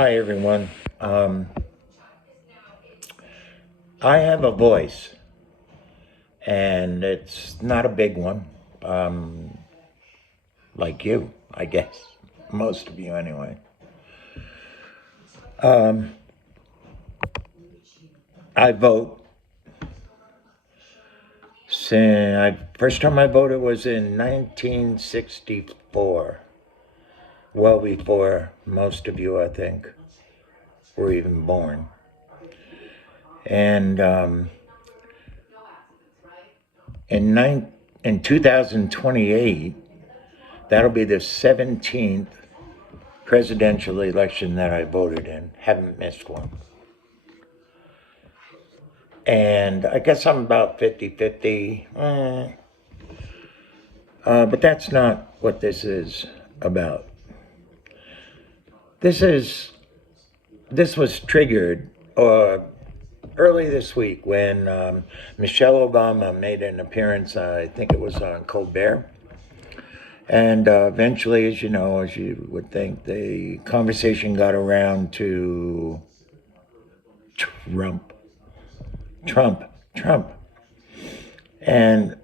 Hi, everyone. I have a voice, and it's not a big one, like you, I guess. Most of you, anyway. I vote. First time I voted was in 1964, well before most of you, I think, were even born. And in 2028, that'll be the 17th presidential election that I voted in. Haven't missed one. And I guess I'm about 50-50. But that's not what this is about. This was triggered early this week when Michelle Obama made an appearance, I think it was on Colbert. And eventually, as you would think, the conversation got around to Trump. And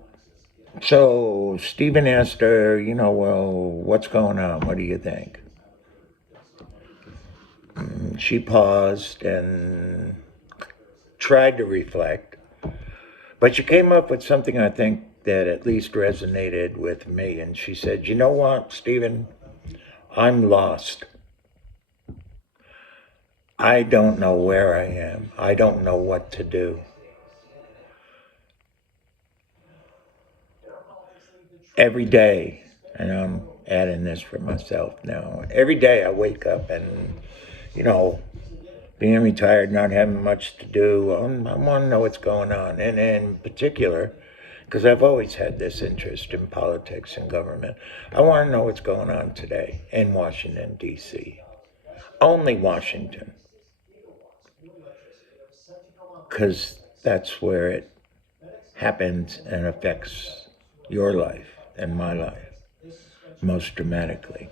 so Stephen asked her, well, what's going on? What do you think? She paused and tried to reflect, but she came up with something I think that at least resonated with me. And she said, you know what, Stephen? I'm lost. I don't know where I am. I don't know what to do. Every day, and I'm adding this for myself now, every day I wake up and, being retired, not having much to do, I want to know what's going on. And in particular, because I've always had this interest in politics and government, I want to know what's going on today in Washington, D.C. Only Washington. Because that's where it happens and affects your life and my life most dramatically.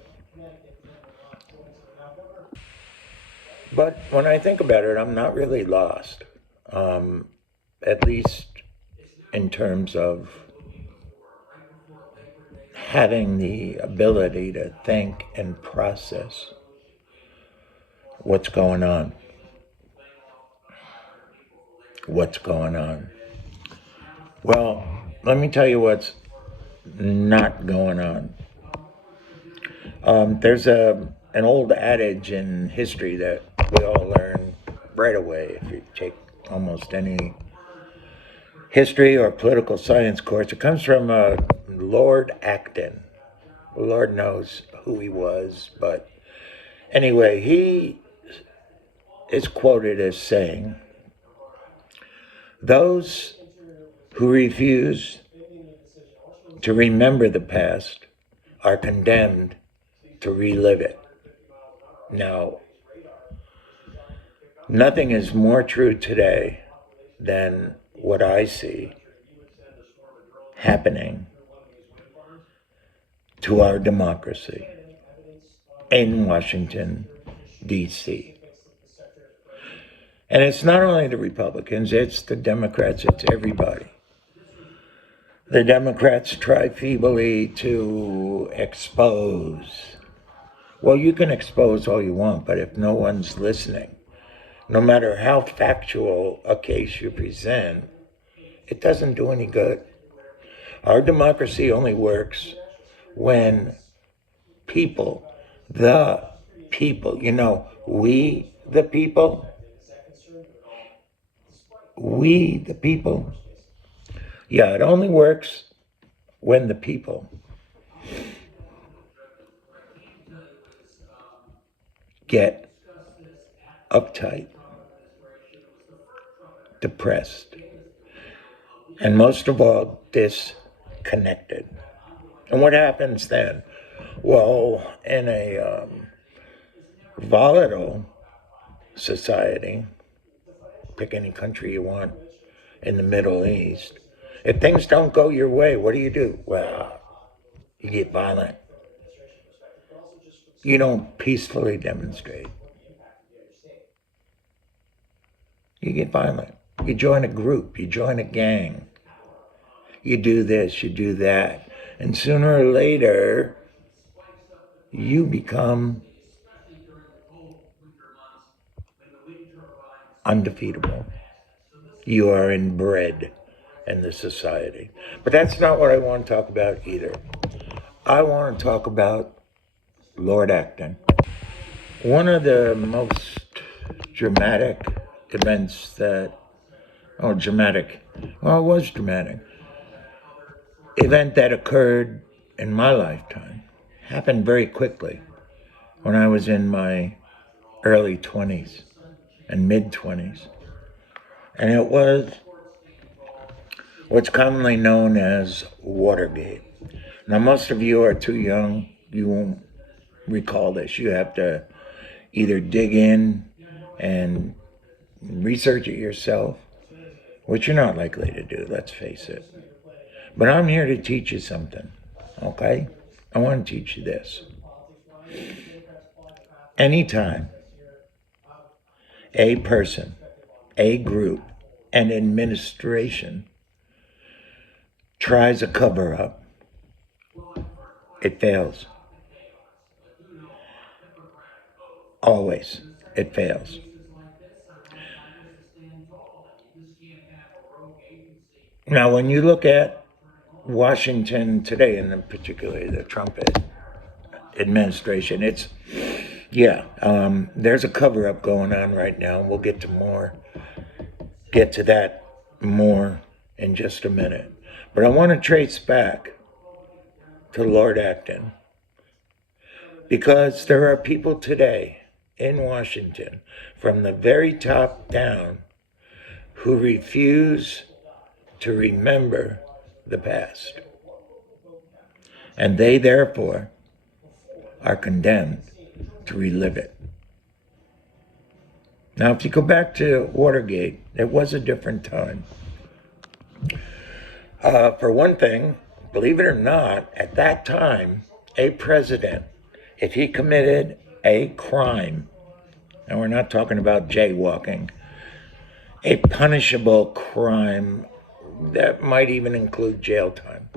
But when I think about it, I'm not really lost, at least in terms of having the ability to think and process what's going on. What's going on? Well, let me tell you what's not going on. There's an old adage in history that we all learn right away. If you take almost any history or political science course, it comes from Lord Acton. Lord knows who he was, but anyway, he is quoted as saying, those who refuse to remember the past are condemned to relive it. Now, nothing is more true today than what I see happening to our democracy in Washington, D.C. And it's not only the Republicans, it's the Democrats, it's everybody. The Democrats try feebly to expose. Well, you can expose all you want, but if no one's listening, no matter how factual a case you present, it doesn't do any good. Our democracy only works when people, the people, we the people, yeah, it only works when the people get uptight, depressed, and most of all, disconnected. And what happens then? Well, in a volatile society, pick any country you want in the Middle East, if things don't go your way, what do? Well, you get violent. You don't peacefully demonstrate. you get violent. You join a group, you join a gang. You do this, you do that. And sooner or later, you become undefeatable. You are inbred in the society. But that's not what I want to talk about either. I want to talk about Lord Acton. One of the most dramatic events it was dramatic, event that occurred in my lifetime, happened very quickly when I was in my early 20s and mid 20s. And it was what's commonly known as Watergate. Now, most of you are too young. You won't recall this. You have to either dig in and research it yourself, which you're not likely to do, let's face it. But I'm here to teach you something, okay? I want to teach you this. Anytime a person, a group, an administration tries a cover-up, it fails. Always, it fails. Now, when you look at Washington today, and particularly the Trump administration, there's a cover-up going on right now. We'll get to that more in just a minute. But I want to trace back to Lord Acton, because there are people today in Washington, from the very top down, who refuse to remember the past. And they, therefore, are condemned to relive it. Now, if you go back to Watergate, it was a different time. For one thing, believe it or not, at that time, a president, if he committed a crime, and we're not talking about jaywalking, a punishable crime that might even include jail time.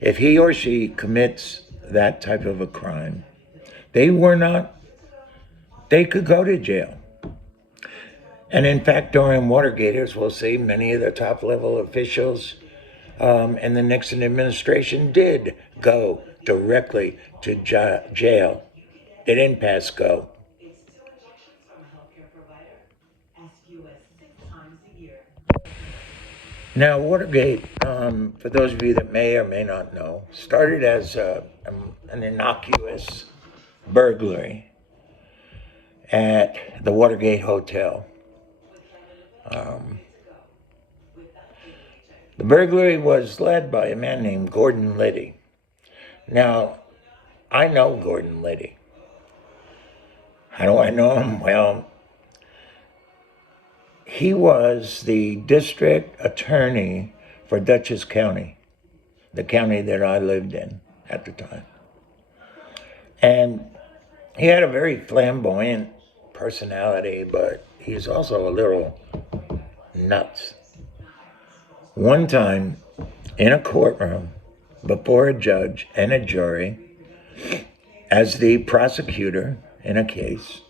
If he or she commits that type of a crime, they could go to jail. And in fact, during Watergate, as we'll see, many of the top level officials in the Nixon administration did go directly to jail. They didn't pass go. Now, Watergate, for those of you that may or may not know, started as an innocuous burglary at the Watergate Hotel. The burglary was led by a man named Gordon Liddy. Now, I know Gordon Liddy. How do I know him? Well, he was the district attorney for Dutchess County, the county that I lived in at the time. And he had a very flamboyant personality, but he's also a little nuts. One time, in a courtroom, before a judge and a jury, as the prosecutor in a case,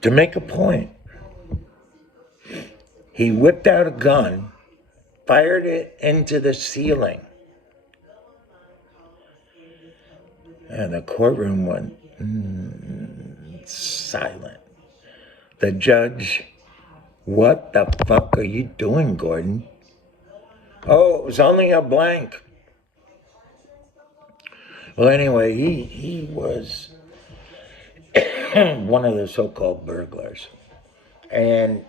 to make a point, he whipped out a gun, fired it into the ceiling, and the courtroom went silent. The judge, "What the fuck are you doing, Gordon?" "Oh, it was only a blank." Well, anyway, he was one of the so-called burglars. And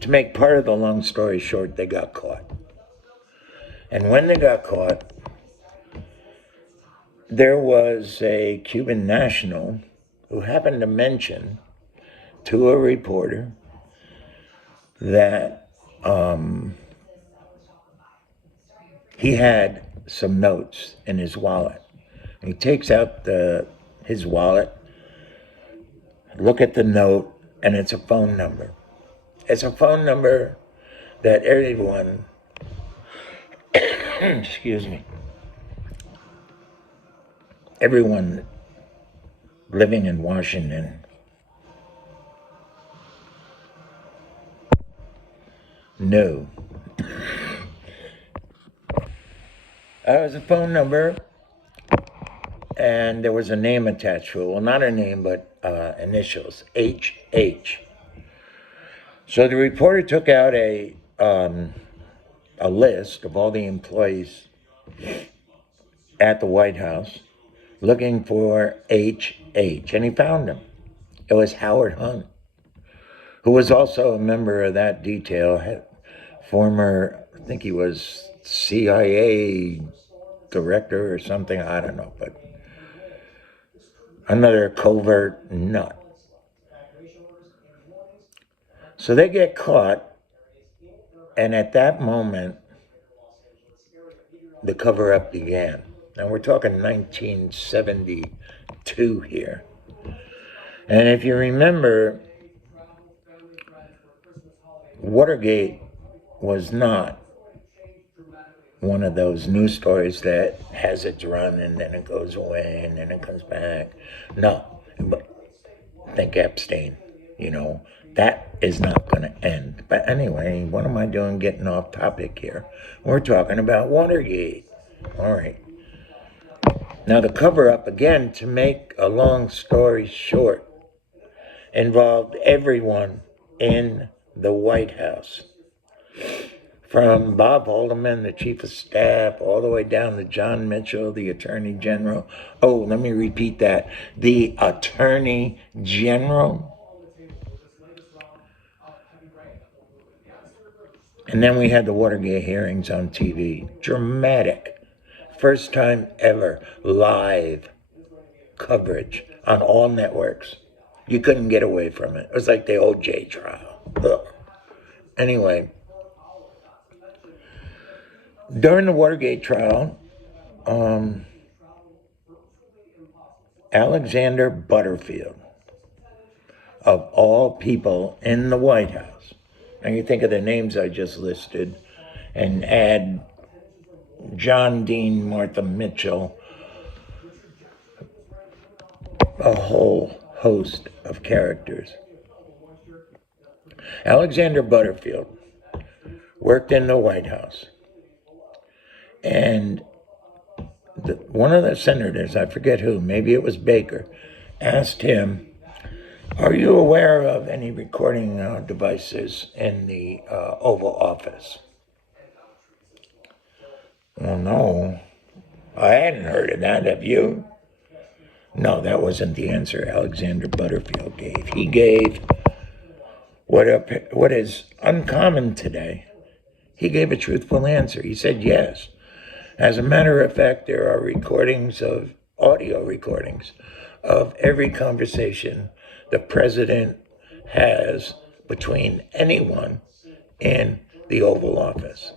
to make part of the long story short, they got caught. And when they got caught, there was a Cuban national who happened to mention to a reporter that he had some notes in his wallet. He takes out his wallet, look at the note, and it's a phone number. It's a phone number that everyone, excuse me, everyone living in Washington knew. It was a phone number, and there was a name attached to it. Well, not a name, but initials, HH. So the reporter took out a list of all the employees at the White House looking for HH, and he found him. It was Howard Hunt, who was also a member of that detail, former, I think he was CIA director or something, I don't know, but another covert nut. So they get caught, and at that moment, the cover-up began. Now we're talking 1972 here. And if you remember, Watergate was not one of those news stories that has its run and then it goes away and then it comes back. No, but think Epstein, that is not going to end. But anyway, what am I doing getting off topic here? We're talking about Watergate. All right. Now, the cover-up, again, to make a long story short, involved everyone in the White House. From Bob Haldeman, the chief of staff, all the way down to John Mitchell, the attorney general. Oh, let me repeat that. The attorney general. And then we had the Watergate hearings on TV. Dramatic. First time ever live coverage on all networks. You couldn't get away from it. It was like the OJ trial. Ugh. Anyway, during the Watergate trial, Alexander Butterfield, of all people in the White House, and you think of the names I just listed, and add John Dean, Martha Mitchell, a whole host of characters. Alexander Butterfield worked in the White House, and one of the senators, I forget who, maybe it was Baker, asked him, "Are you aware of any recording devices in the Oval Office?" Well, no, I hadn't heard of that. Have you? No, that wasn't the answer Alexander Butterfield gave. He gave what is uncommon today. He gave a truthful answer. He said yes. As a matter of fact, there are audio recordings of every conversation the president has between anyone in the Oval Office.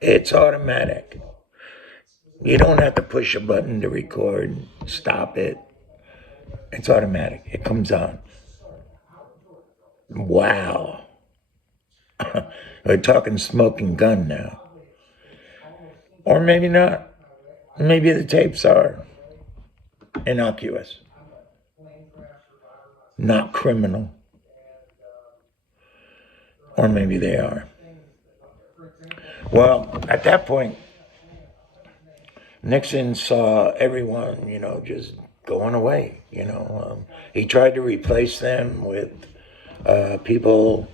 It's automatic. You don't have to push a button to record, stop it. It's automatic. It comes on. Wow. We're talking smoking gun now. Or maybe not. Maybe the tapes are innocuous, not criminal. Or maybe they are. Well, at that point, Nixon saw everyone, just going away. He tried to replace them with people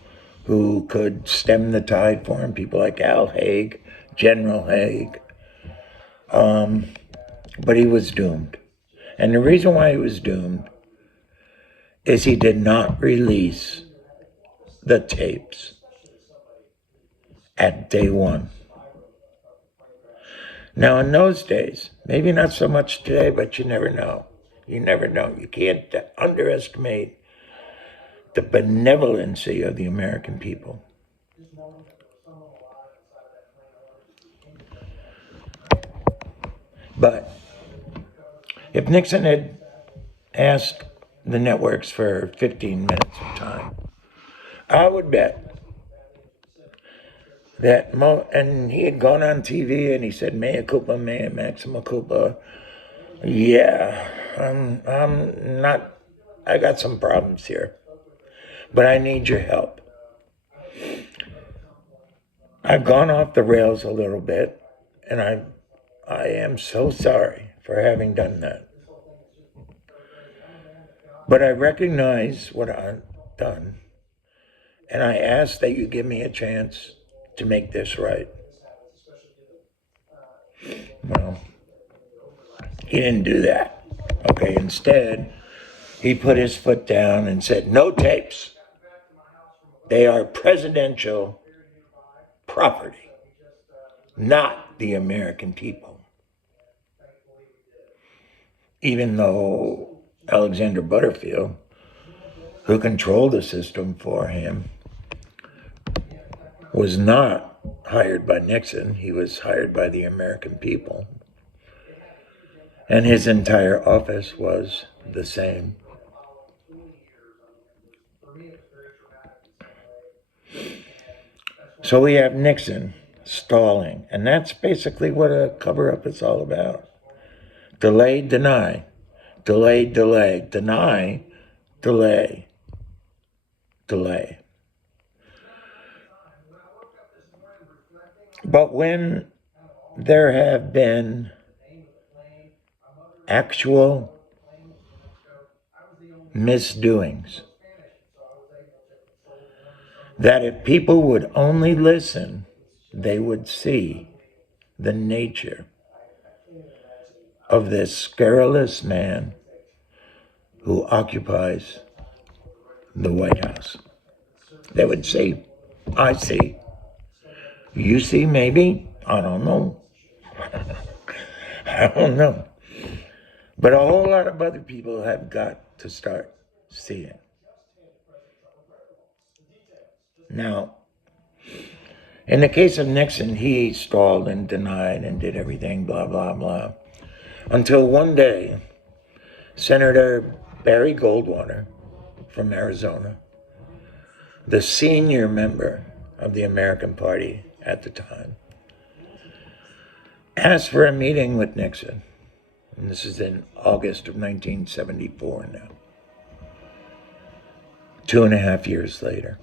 who could stem the tide for him, people like Al Haig, General Haig. But he was doomed. And the reason why he was doomed is he did not release the tapes at day one. Now, in those days, maybe not so much today, but you never know. You never know. You can't underestimate the benevolency of the American people. But if Nixon had asked the networks for 15 minutes of time. I would bet that and he had gone on TV and he said, "Mea culpa, mea maxima culpa." Yeah, I'm not. I got some problems here, but I need your help. I've gone off the rails a little bit, and I am so sorry for having done that. But I recognize what I've done, and I ask that you give me a chance to make this right. Well, he didn't do that. Okay, instead, he put his foot down and said, "No tapes. They are presidential property, not the American people." Even though Alexander Butterfield, who controlled the system for him, was not hired by Nixon, he was hired by the American people. And his entire office was the same. So we have Nixon stalling, and that's basically what a cover-up is all about. Delay, deny. Delay, delay. Deny, delay. Delay. But when there have been actual misdoings, that if people would only listen, they would see the nature of this scurrilous man who occupies the White House. They would see, I see, you see maybe, I don't know. I don't know. But a whole lot of other people have got to start seeing. Now, in the case of Nixon, he stalled and denied and did everything, blah, blah, blah. Until one day, Senator Barry Goldwater from Arizona, the senior member of the American Party at the time, asked for a meeting with Nixon. And this is in August of 1974 now, 2.5 years later.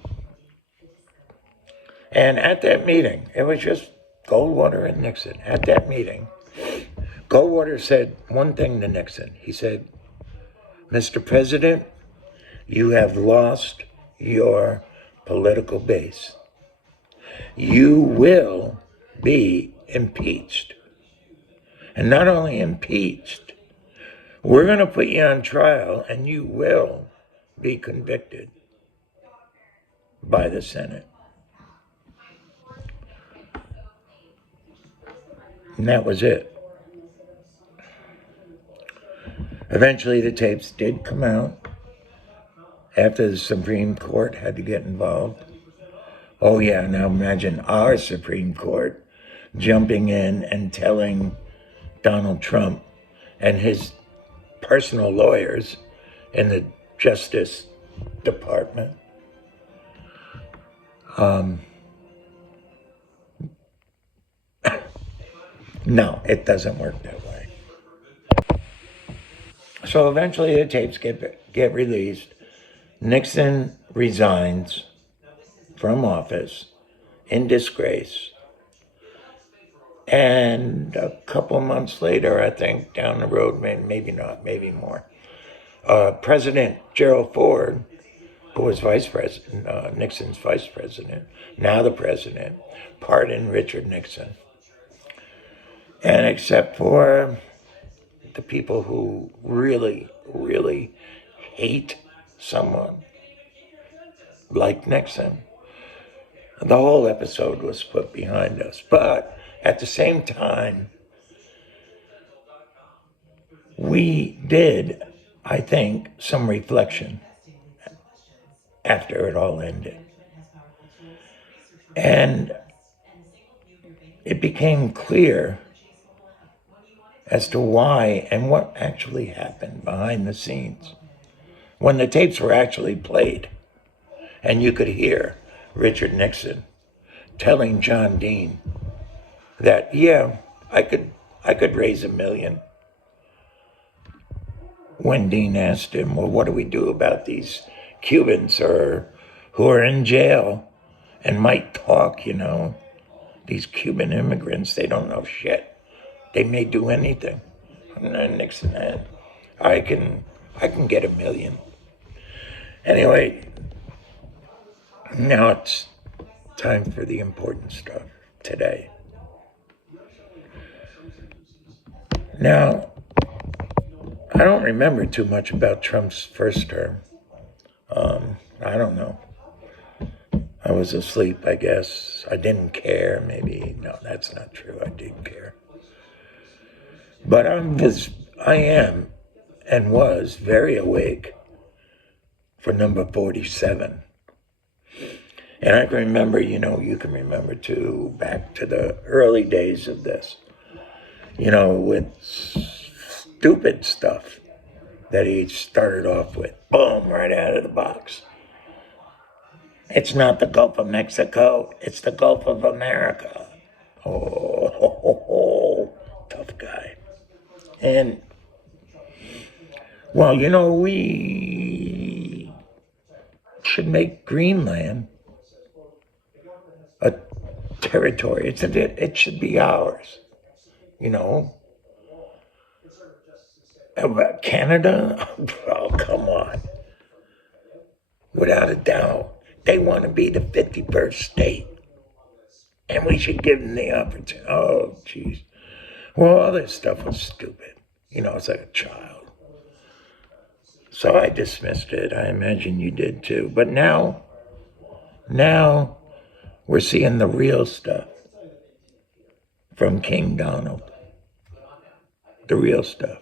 And at that meeting, it was just Goldwater and Nixon. At that meeting, Goldwater said one thing to Nixon. He said, "Mr. President, you have lost your political base. You will be impeached. And not only impeached, we're going to put you on trial and you will be convicted by the Senate." And that was it. Eventually, the tapes did come out after the Supreme Court had to get involved. Oh, yeah, now imagine our Supreme Court jumping in and telling Donald Trump and his personal lawyers in the Justice Department, no, it doesn't work that way. So eventually the tapes get released. Nixon resigns from office in disgrace. And a couple months later, I think, down the road, maybe not, maybe more, President Gerald Ford, who was vice president, Nixon's vice president, now the president, pardoned Richard Nixon. And except for the people who really, really hate someone like Nixon, the whole episode was put behind us. But at the same time, we did, I think, some reflection after it all ended. And it became clear as to why and what actually happened behind the scenes when the tapes were actually played. And you could hear Richard Nixon telling John Dean that, yeah, I could raise $1 million. When Dean asked him, well, what do we do about these Cubans who are in jail and might talk, these Cuban immigrants, they don't know shit. They may do anything. And then Nixon said, I can get $1 million. Anyway, now it's time for the important stuff today. Now, I don't remember too much about Trump's first term. I don't know. I was asleep, I guess. I didn't care, maybe. No, that's not true. I did care. But I am and was very awake for number 47. And I can remember, you can remember too, back to the early days of this, with stupid stuff that he started off with. Boom, right out of the box. It's not the Gulf of Mexico, it's the Gulf of America. Oh, tough guy. And, well, we should make Greenland a territory. It should be ours, About Canada? Oh, come on. Without a doubt. They want to be the 51st state. And we should give them the opportunity. Oh, jeez. Well, all this stuff was stupid. It's like a child. So I dismissed it. I imagine you did too. But now we're seeing the real stuff from King Donald. The real stuff.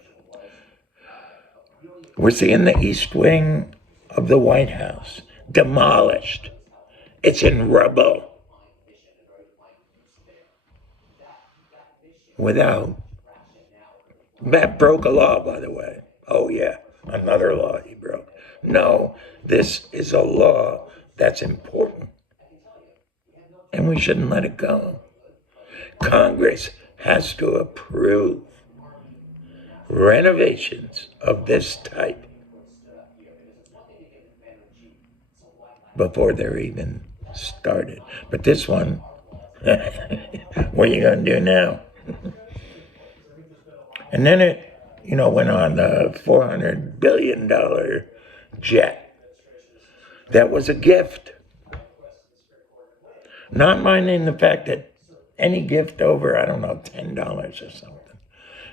We're seeing the East Wing of the White House demolished. It's in rubble. That broke a law, by the way. Oh yeah, another law he broke. No, this is a law that's important. And we shouldn't let it go. Congress has to approve renovations of this type before they're even started. But this one, what are you going to do now? And then it, went on the $400 billion jet. That was a gift. Not minding the fact that any gift over, $10 or something,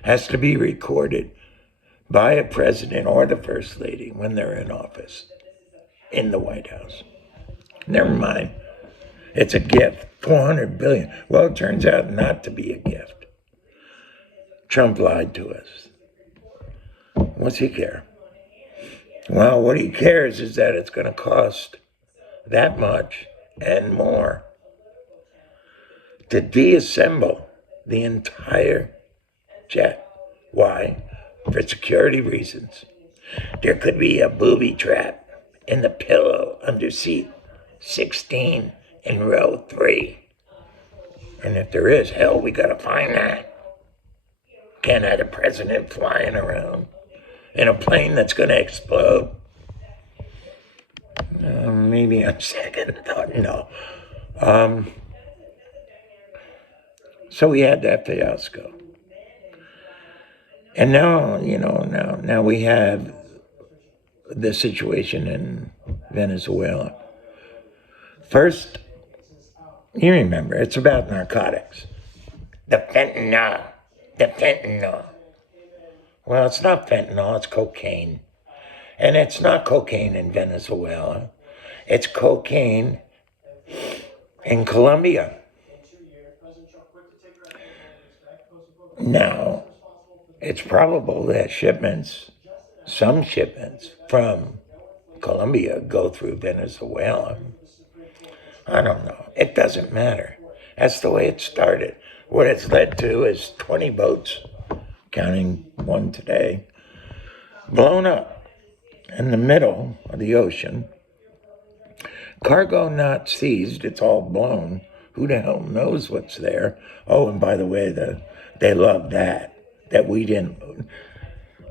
has to be recorded by a president or the first lady when they're in office in the White House. Never mind. It's a gift. $400 billion. Well, it turns out not to be a gift. Trump lied to us. What's he care? Well, what he cares is that it's going to cost that much and more to deassemble the entire jet. Why? For security reasons. There could be a booby trap in the pillow under seat 16 in row 3. And if there is, hell, we gotta find that. Can't have the president flying around in a plane that's gonna explode. Maybe on second thought, no. So we had that fiasco. And now, now we have the situation in Venezuela. First, you remember, it's about narcotics. The fentanyl. Well, it's not fentanyl, it's cocaine. And it's not cocaine in Venezuela. It's cocaine in Colombia. Now, it's probable that some shipments from Colombia go through Venezuela. I don't know. It doesn't matter. That's the way it started. What it's led to is 20 boats, counting one today, blown up. in the middle of the ocean. Cargo not seized, it's all blown. Who the hell knows what's there? Oh, and by the way, they love that we didn't.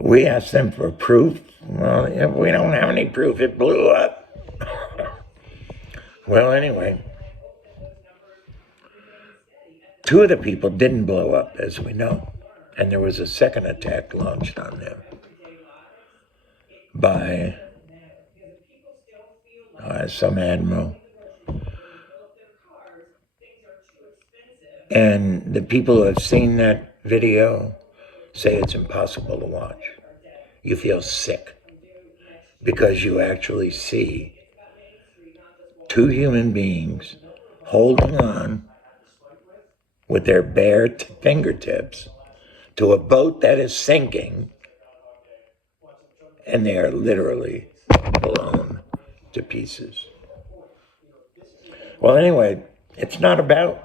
We asked them for proof. Well, yeah, we don't have any proof. It blew up. Well, anyway, two of the people didn't blow up, as we know. And there was a second attack launched on them by some admiral. And the people who have seen that video say it's impossible to watch. You feel sick because you actually see two human beings holding on with their bare fingertips to a boat that is sinking, and they are literally blown to pieces. Well, anyway, it's not about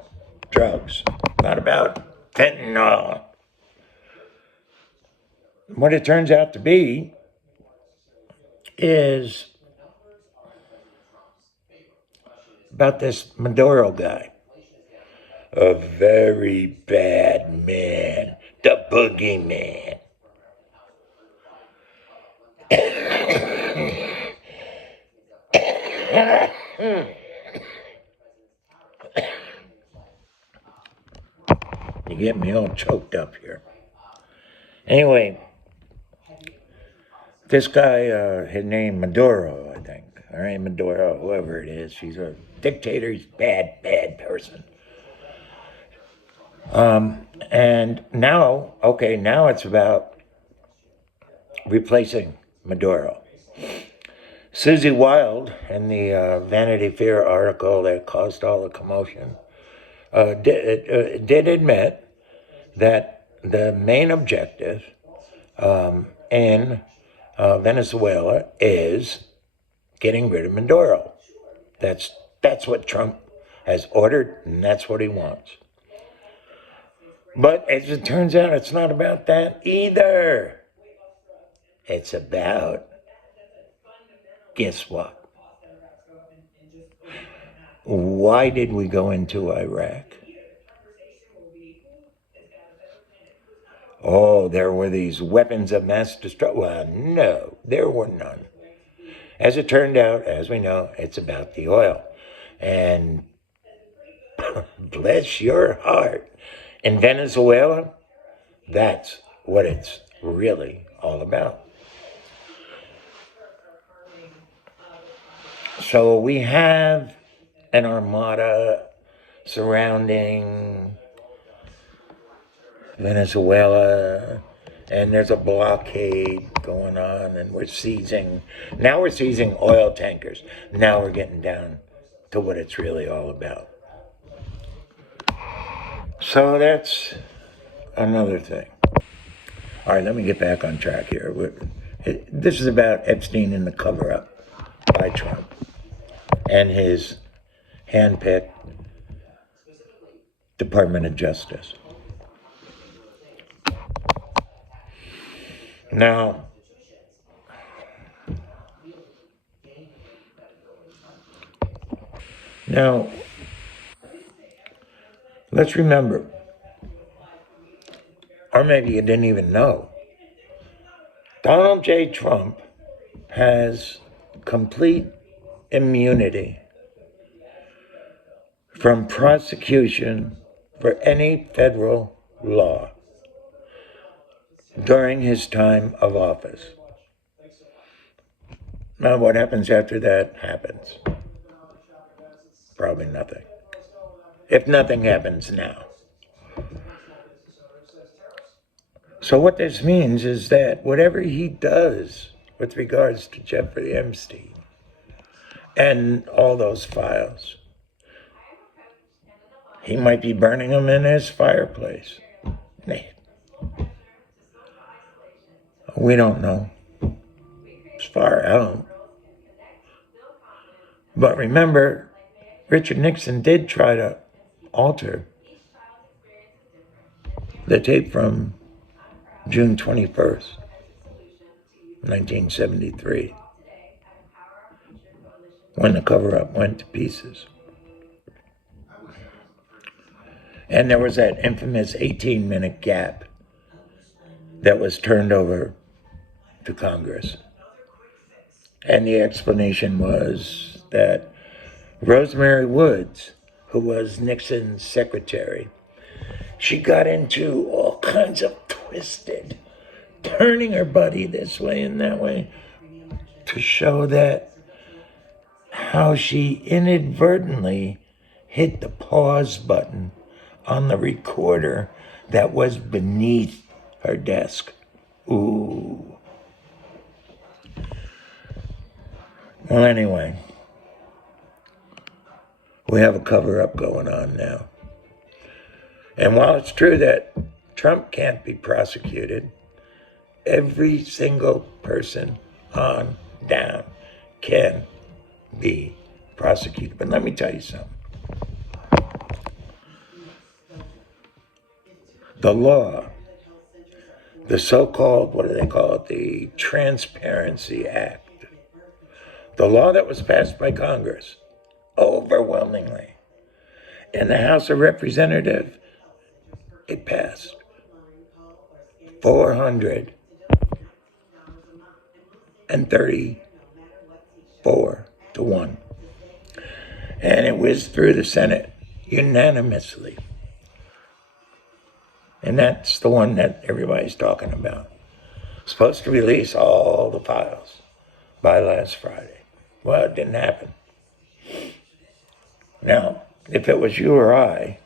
drugs, not about fentanyl. What it turns out to be is about this Maduro guy. A very bad man, the boogeyman. You get me all choked up here. Anyway, this guy, his name Maduro, I think. All right, Maduro, whoever it is. He's a dictator. He's a bad person. And now it's about replacing Maduro. Susie Wild, in the Vanity Fair article that caused all the commotion, did admit that the main objective in Venezuela is getting rid of Maduro. That's what Trump has ordered, and that's what he wants. But as it turns out, it's not about that either. It's about, guess what? Why did we go into Iraq? Oh, there were these weapons of mass destruction. Well, no, there were none. As it turned out, as we know, it's about the oil. And bless your heart, in Venezuela, that's what it's really all about. So we have an armada surrounding Venezuela, and there's a blockade going on, and we're seizing oil tankers. Now we're getting down to what it's really all about. So that's another thing. All right, let me get back on track here. This is about Epstein and the cover-up by Trump and his hand-picked Department of Justice. Now, let's remember, or maybe you didn't even know, Donald J. Trump has complete immunity from prosecution for any federal law during his time of office. Now, what happens after that happens. Probably nothing. If nothing happens now. So what this means is that whatever he does with regards to Jeffrey Epstein and all those files, he might be burning them in his fireplace. We don't know. It's far out. But remember, Richard Nixon did try to alter the tape from June 21st, 1973. when the cover-up went to pieces. And there was that infamous 18-minute gap that was turned over to Congress. And the explanation was that Rosemary Woods, who was Nixon's secretary, she got into all kinds of twisted, turning her body this way and that way to show that how she inadvertently hit the pause button on the recorder that was beneath her desk. Ooh. Well, anyway, we have a cover-up going on now. And while it's true that Trump can't be prosecuted, every single person on down can be prosecuted. But let me tell you something. The law, the so-called, what do they call it, the Transparency Act, the law that was passed by Congress overwhelmingly, in the House of Representatives, it passed 434 to 1. And it whizzed through the Senate unanimously. And that's the one that everybody's talking about. Supposed to release all the files by last Friday. Well, it didn't happen. Now, if it was you or I,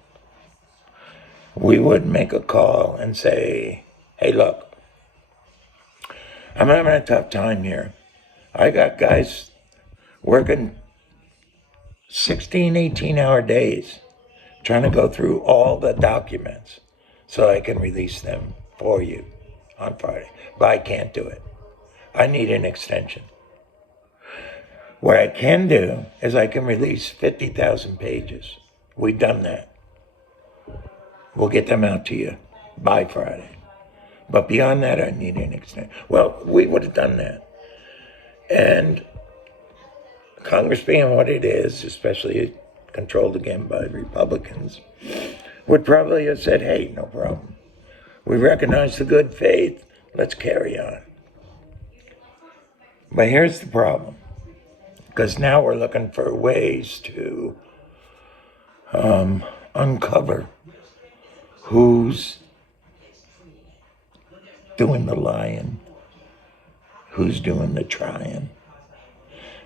we would make a call and say, hey, look, I'm having a tough time here. I got guys working 16, 18-hour days trying to go through all the documents so I can release them for you on Friday. But I can't do it. I need an extension. What I can do is I can release 50,000 pages. We've done that. We'll get them out to you by Friday. But beyond that, I need an extension. Well, we would have done that. And Congress being what it is, especially controlled again by Republicans, would probably have said, hey, no problem. We recognize the good faith. Let's carry on. But here's the problem. Because now we're looking for ways to uncover who's doing the lying, who's doing the trying,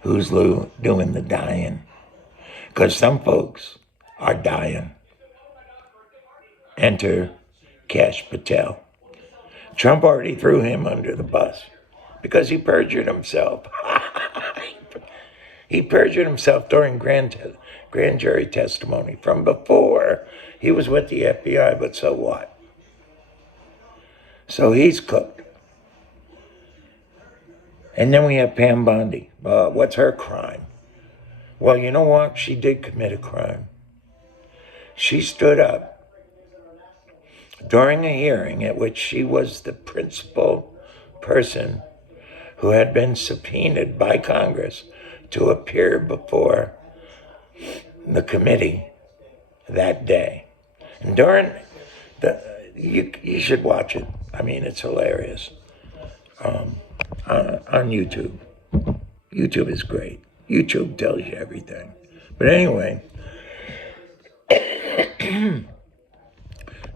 who's doing the dying. Because some folks are dying. Enter Kash Patel. Trump already threw him under the bus because he perjured himself. He perjured himself during grand jury testimony from before he was with the FBI, but so what? So he's cooked. And then we have Pam Bondi. What's her crime? Well, you know what? She did commit a crime. She stood up during a hearing at which she was the principal person who had been subpoenaed by Congress to appear before the committee that day. And during you should watch it. I mean, it's hilarious. On YouTube. YouTube is great. YouTube tells you everything. But anyway,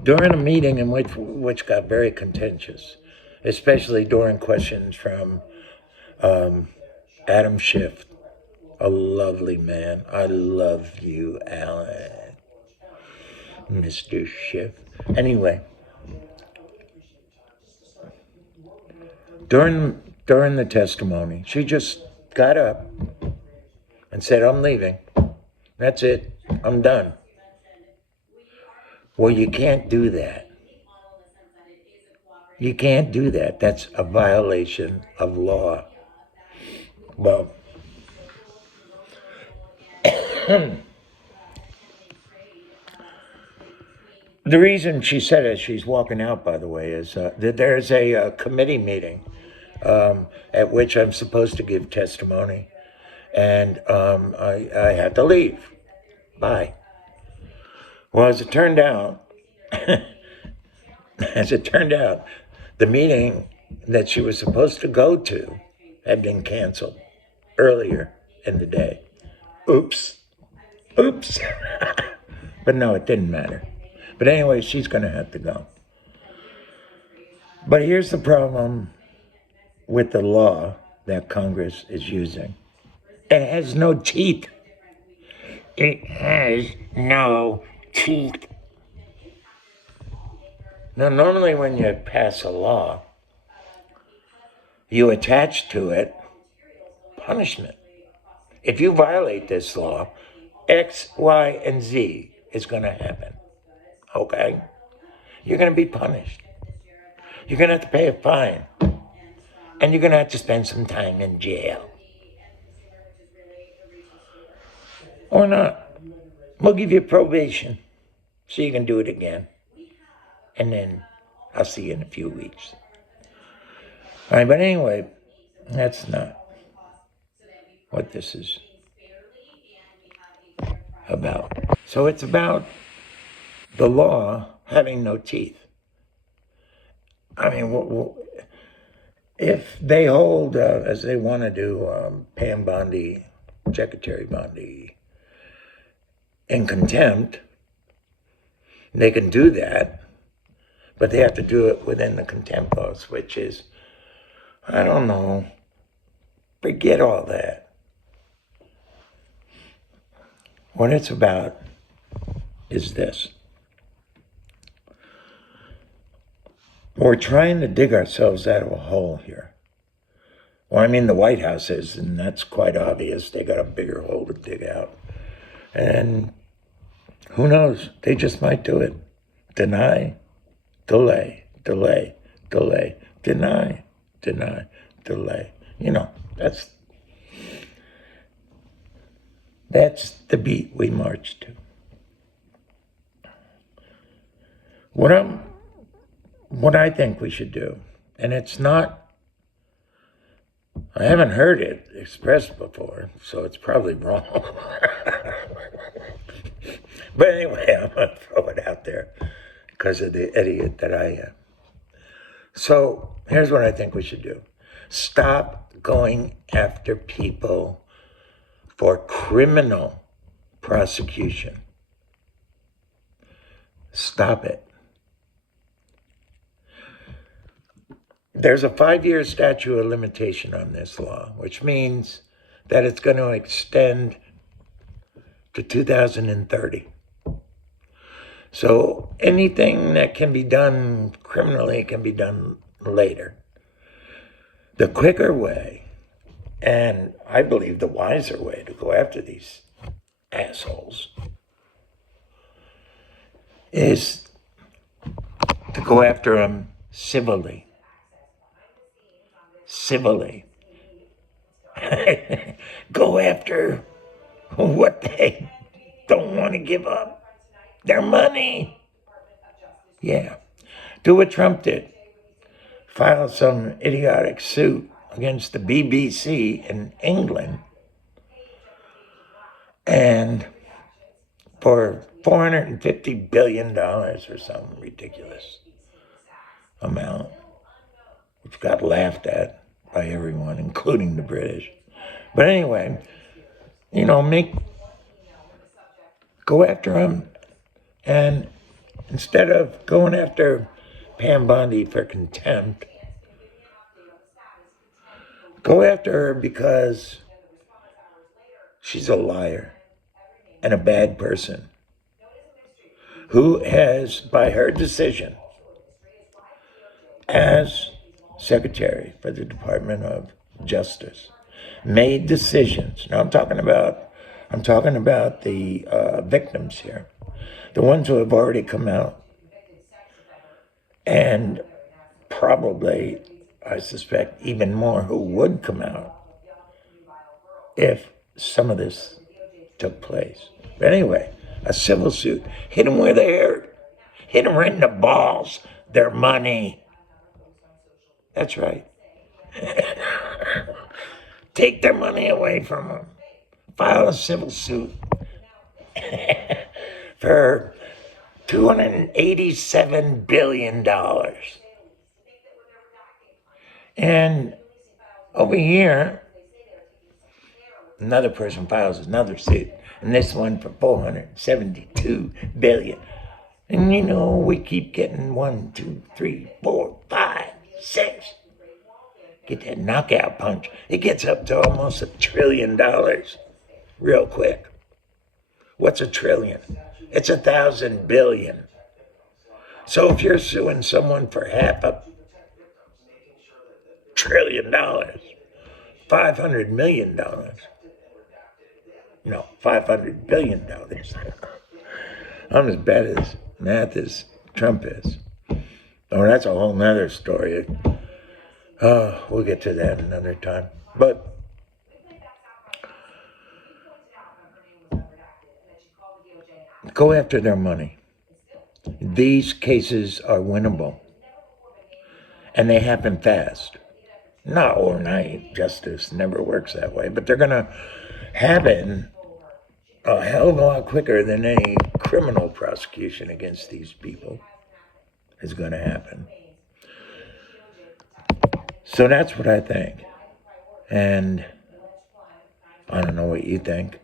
during a meeting in which got very contentious, especially during questions from Adam Schiff, a lovely man. I love you, Alan, Mr. Schiff. Anyway, during the testimony, she just got up and said, I'm leaving. That's it. I'm done. Well, you can't do that. You can't do that. That's a violation of law. Well, the reason she said it, she's walking out, by the way, is that there's a committee meeting at which I'm supposed to give testimony. And I had to leave. Bye. Well, as it turned out, the meeting that she was supposed to go to had been canceled earlier in the day. Oops. Oops. But no, it didn't matter. But anyway, she's going to have to go. But here's the problem with the law that Congress is using. It has no teeth. It has no teeth. Now, normally when you pass a law, you attach to it punishment. If you violate this law, X, Y, and Z is going to happen. Okay? You're going to be punished. You're going to have to pay a fine. And you're going to have to spend some time in jail. Or not. We'll give you probation so you can do it again. And then I'll see you in a few weeks. All right, but anyway, that's not what this is about. So it's about the law having no teeth. I mean, if they hold, as they want to do, Pam Bondi, Secretary Bondi, in contempt, they can do that, but they have to do it within the contempt laws, which is, I don't know, forget all that. What it's about is this. We're trying to dig ourselves out of a hole here. Well, I mean, the White House is, and that's quite obvious. They got a bigger hole to dig out. And who knows? They just might do it. Deny, delay, delay, delay, deny, deny, delay. You know, that's the beat we march to. What I think we should do, and it's not, I haven't heard it expressed before, so it's probably wrong. But anyway, I'm going to throw it out there because of the idiot that I am. So here's what I think we should do. Stop going after people for criminal prosecution. Stop it. There's a 5-year statute of limitation on this law, which means that it's going to extend to 2030. So anything that can be done criminally can be done later. The quicker way, and I believe the wiser way to go after these assholes, is to go after them civilly. Civilly. Go after what they don't want to give up. Their money. Yeah. Do what Trump did. File some idiotic suit against the BBC in England and for $450 billion or some ridiculous amount, which got laughed at by everyone, including the British. But anyway, you know, go after them, and instead of going after Pam Bondi for contempt, go after her because she's a liar and a bad person who has, by her decision as Secretary for the Department of Justice, made decisions. Now I'm talking about the victims here, the ones who have already come out, and probably, I suspect, even more who would come out if some of this took place. But anyway, a civil suit. Hit them where they hurt. Hit them right in the balls. Their money. That's right. Take their money away from them. file a civil suit for $287 billion. And over here, another person files another suit, and this one for $472 billion. And we keep getting 1, 2, 3, 4, 5, 6. Get that knockout punch. It gets up to almost $1 trillion real quick. What's $1 trillion? It's 1,000 billion. So if you're suing someone for $500 billion, $500 million, no, $500 billion. I'm as bad as math as Trump is. Oh, that's a whole nother story. We'll get to that another time. But go after their money. These cases are winnable. And they happen fast. Not overnight. Justice never works that way. But they're going to happen a hell of a lot quicker than any criminal prosecution against these people is going to happen. So that's what I think. And I don't know what you think.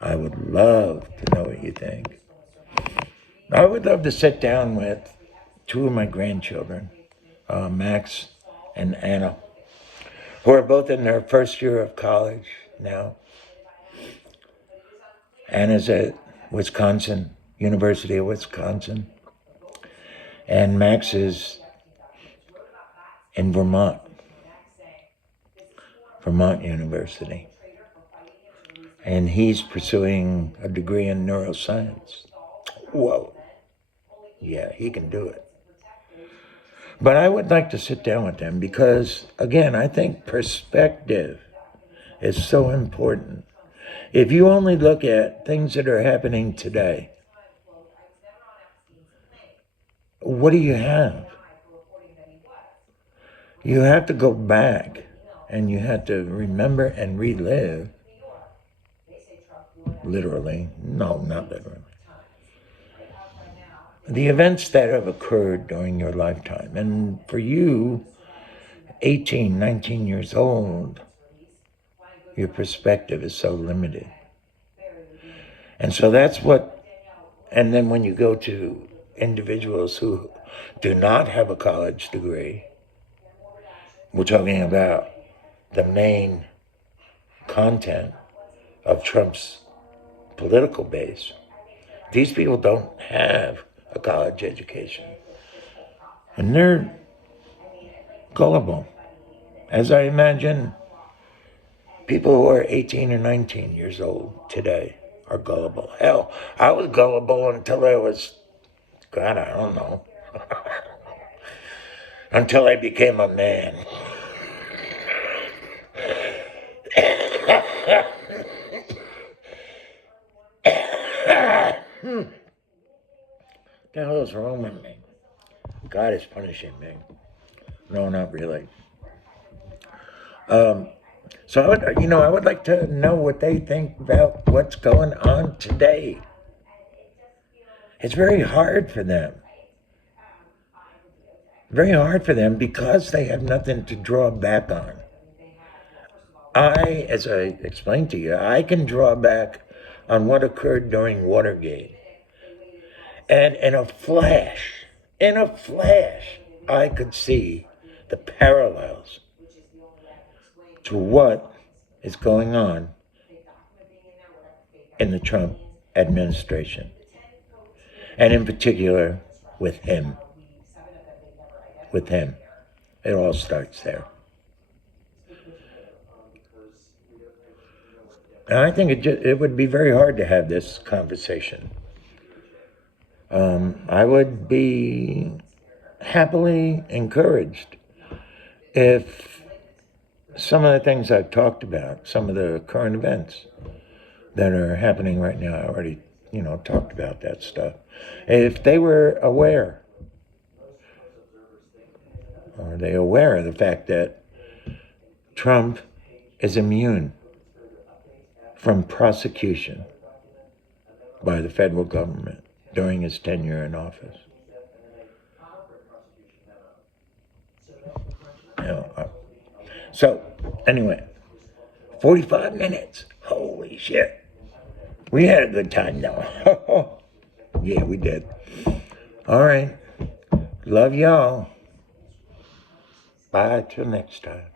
I would love to know what you think. I would love to sit down with 2 of my grandchildren, Max and Anna, who are both in their first year of college now. Anna's at Wisconsin, University of Wisconsin, and Max is in Vermont University. And he's pursuing a degree in neuroscience. Whoa. Yeah, he can do it. But I would like to sit down with them because, again, I think perspective is so important. If you only look at things that are happening today, what do you have? You have to go back and you have to remember and relive. Literally. No, not literally. The events that have occurred during your lifetime. And for you, 18, 19 years old, your perspective is so limited. And so that's what, and then when you go to individuals who do not have a college degree, we're talking about the main content of Trump's political base. These people don't have a college education. And they're gullible. As I imagine, people who are 18 or 19 years old today are gullible. Hell, I was gullible until I was, God, I don't know, until I became a man. What the hell is wrong with me? God is punishing me. No, not really. So I would like to know what they think about what's going on today. It's very hard for them. Very hard for them because they have nothing to draw back on. As I explained to you, I can draw back on what occurred during Watergate. And in a flash, I could see the parallels to what is going on in the Trump administration. And in particular, with him. With him. It all starts there. And I think it would be very hard to have this conversation. I would be happily encouraged if some of the things I've talked about, some of the current events that are happening right now, I already, talked about that stuff. If they were aware, are they aware of the fact that Trump is immune from prosecution by the federal government during his tenure in office. You know, so, anyway, 45 minutes. Holy shit. We had a good time though. Yeah, we did. All right. Love y'all. Bye till next time.